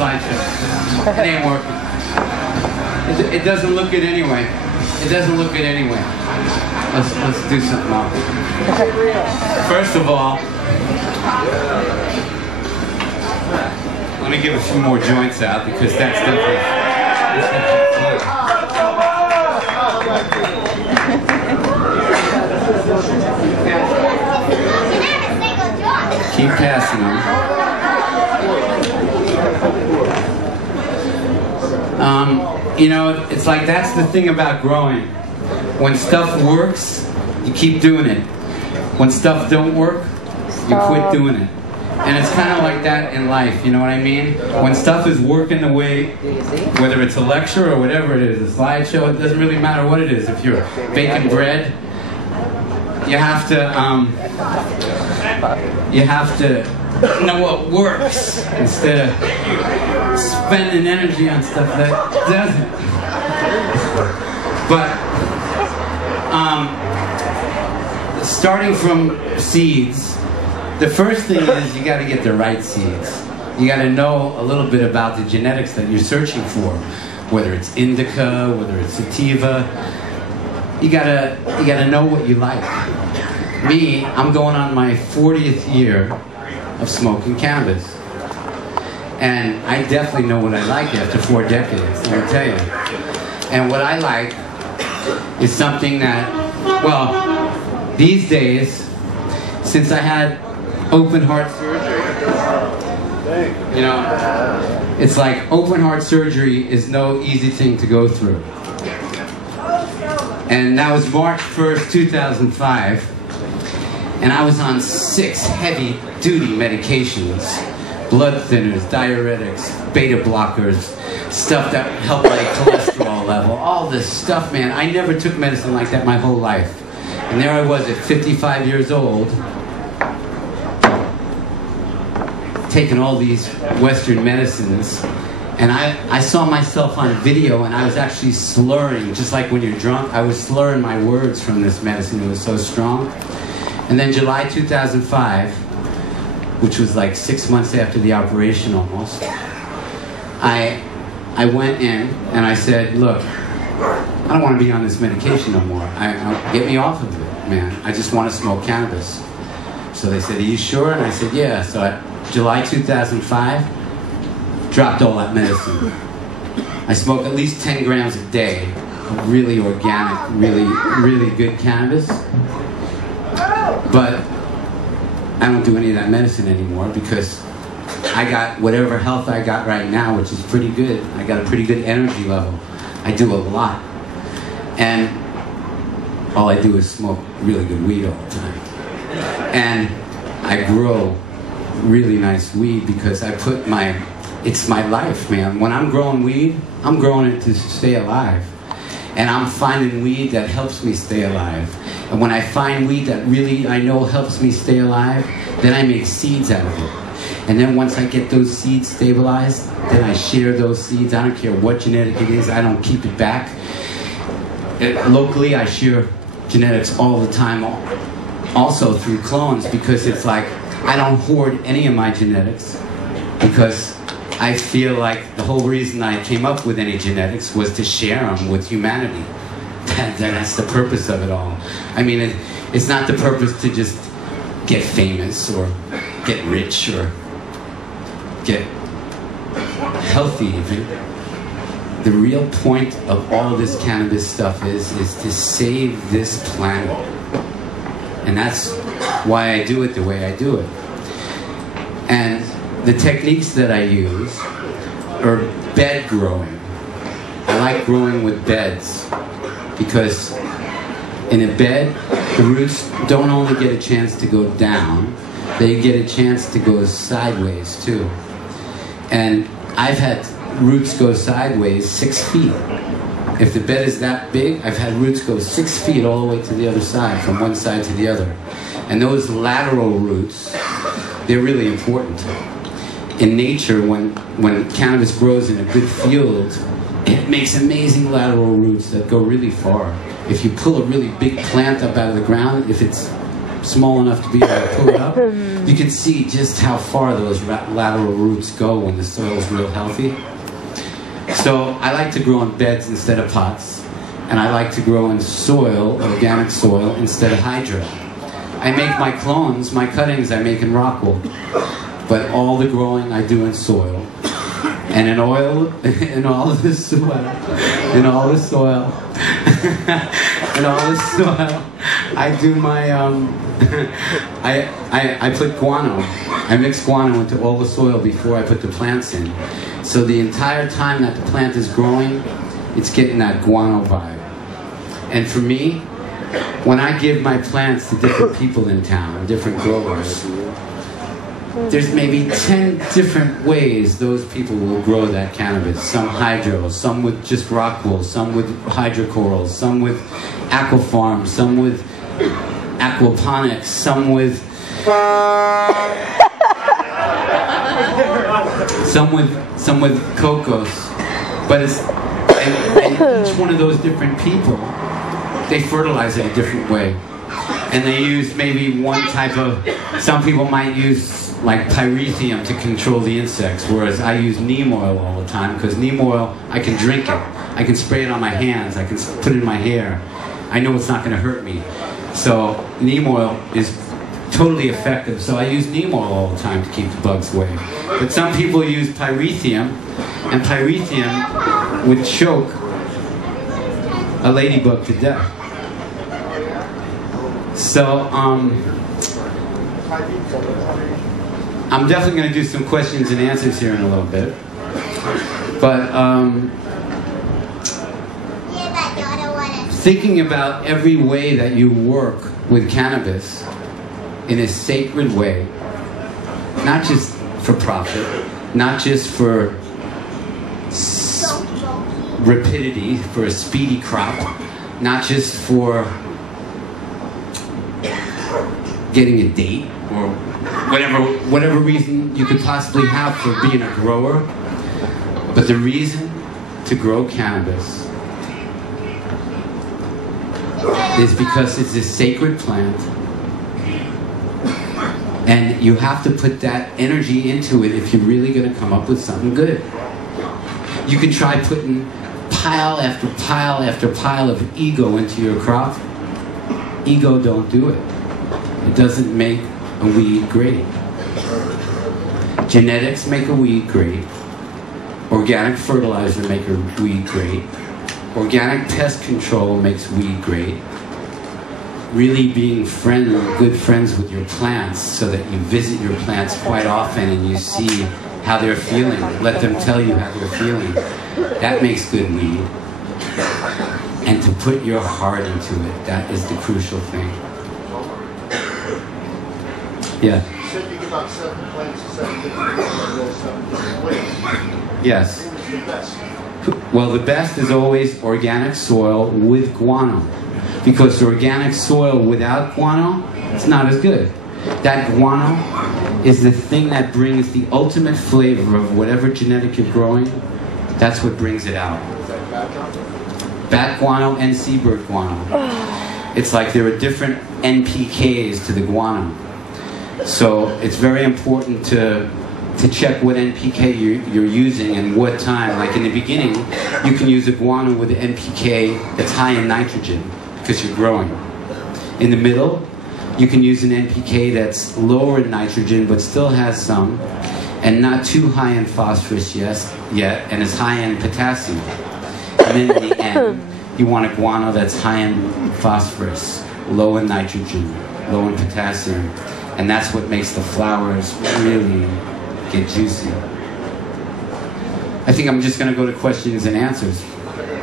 slideshow. It ain't working. It doesn't look good anyway. It doesn't look good anyway. Let's do something else. First of all, let me give a few more joints out because that's definitely keep passing them. You know, it's like that's the thing about growing. When stuff works, you keep doing it. When stuff don't work, you quit doing it. And it's kind of like that in life, you know what I mean? When stuff is working the way, whether it's a lecture or whatever it is, a slideshow, it doesn't really matter what it is. If you're baking bread, you have to know what works instead of spending energy on stuff that doesn't. But starting from seeds, the first thing is you got to get the right seeds. You got to know a little bit about the genetics that you're searching for, whether it's indica, whether it's sativa. You gotta know what you like. Me, I'm going on my 40th year of smoking cannabis. And I definitely know what I like after 4 decades, let me tell you. And what I like is something that, well, these days, since I had open heart surgery, you know, it's like open heart surgery is no easy thing to go through. And that was March 1st, 2005. And I was on 6 heavy-duty medications, blood thinners, diuretics, beta blockers, stuff that helped my cholesterol level, all this stuff, man. I never took medicine like that my whole life. And there I was at 55 years old, taking all these Western medicines, and I saw myself on video and I was actually slurring, just like when you're drunk, I was slurring my words from this medicine, it was so strong. And then July 2005, which was like 6 months after the operation almost, I went in and I said, look, I don't want to be on this medication no more. Get me off of it, man. I just want to smoke cannabis. So they said, are you sure? And I said, yeah. So July 2005, dropped all that medicine. I smoke at least 10 grams a day of really organic, really good cannabis. But I don't do any of that medicine anymore because I got whatever health I got right now, which is pretty good. I got a pretty good energy level. I do a lot. And all I do is smoke really good weed all the time. And I grow really nice weed because I put it's my life, man. When I'm growing weed, I'm growing it to stay alive. And I'm finding weed that helps me stay alive. And when I find weed that really I know helps me stay alive, then I make seeds out of it. And then once I get those seeds stabilized, then I share those seeds. I don't care what genetic it is, I don't keep it back. Locally, I share genetics all the time, also through clones, because it's like, I don't hoard any of my genetics, because I feel like the whole reason I came up with any genetics was to share them with humanity. That's the purpose of it all. I mean, it's not the purpose to just get famous or get rich or get healthy even. The real point of all this cannabis stuff is to save this planet. And that's why I do it the way I do it. And the techniques that I use are bed growing. I like growing with beds because in a bed, the roots don't only get a chance to go down, they get a chance to go sideways too. And I've had roots go sideways 6 feet. If the bed is that big, I've had roots go 6 feet all the way to the other side, from one side to the other. And those lateral roots, they're really important. In nature, when cannabis grows in a good field, it makes amazing lateral roots that go really far. If you pull a really big plant up out of the ground, if it's small enough to be able to pull it up, you can see just how far those lateral roots go when the soil is real healthy. So I like to grow in beds instead of pots, and I like to grow in soil, organic soil, instead of hydro. I make my clones, my cuttings I make in rock wool, but all the growing I do in soil. And in oil, in all the soil, in all the soil, in all the soil, I do my, I put guano. I mix guano into all the soil before I put the plants in. So the entire time that the plant is growing, it's getting that guano vibe. And for me, when I give my plants to different people in town, different growers, there's maybe 10 different ways those people will grow that cannabis. Some hydro, some with just rock wool, some with hydrocorals, some with aquafarm, some with aquaponics, some with some with cocos. But it's and each one of those different people, they fertilize it a different way. And they use maybe one type of, some people might use like pyrethrum to control the insects, whereas I use neem oil all the time, because neem oil, I can drink it. I can spray it on my hands, I can put it in my hair. I know it's not going to hurt me. So neem oil is totally effective, so I use neem oil all the time to keep the bugs away. But some people use pyrethrum, and pyrethrum would choke a ladybug to death. So, I'm definitely going to do some questions and answers here in a little bit. But, thinking about every way that you work with cannabis in a sacred way, not just for profit, not just for rapidity, for a speedy crop, not just for getting a date or whatever reason you could possibly have for being a grower, but the reason to grow cannabis is because it's a sacred plant, and you have to put that energy into it if you're really going to come up with something good. You can try putting pile after pile after pile of ego into your crop. Ego don't do it. It doesn't make a weed great. Genetics make a weed great. Organic fertilizer make a weed great. Organic pest control makes weed great. Really being good friends with your plants, so that you visit your plants quite often and you see how they're feeling. Let them tell you how they're feeling. That makes good weed. And to put your heart into it, that is the crucial thing. Yeah. You said you give out 7 plants to 7 different ways. Yes. Who is the best? Well, the best is always organic soil with guano. Because organic soil without guano, it's not as good. That guano is the thing that brings the ultimate flavor of whatever genetic you're growing. That's what brings it out. Bat guano and seabird guano. It's like there are different NPKs to the guano. So it's very important to check what NPK you're using and what time. Like in the beginning, you can use a guano with an NPK that's high in nitrogen because you're growing. In the middle, you can use an NPK that's lower in nitrogen but still has some, and not too high in phosphorus yet, and is high in potassium. And then in the end, you want a guano that's high in phosphorus, low in nitrogen, low in potassium. And that's what makes the flowers really get juicy. I think I'm just going to go to questions and answers.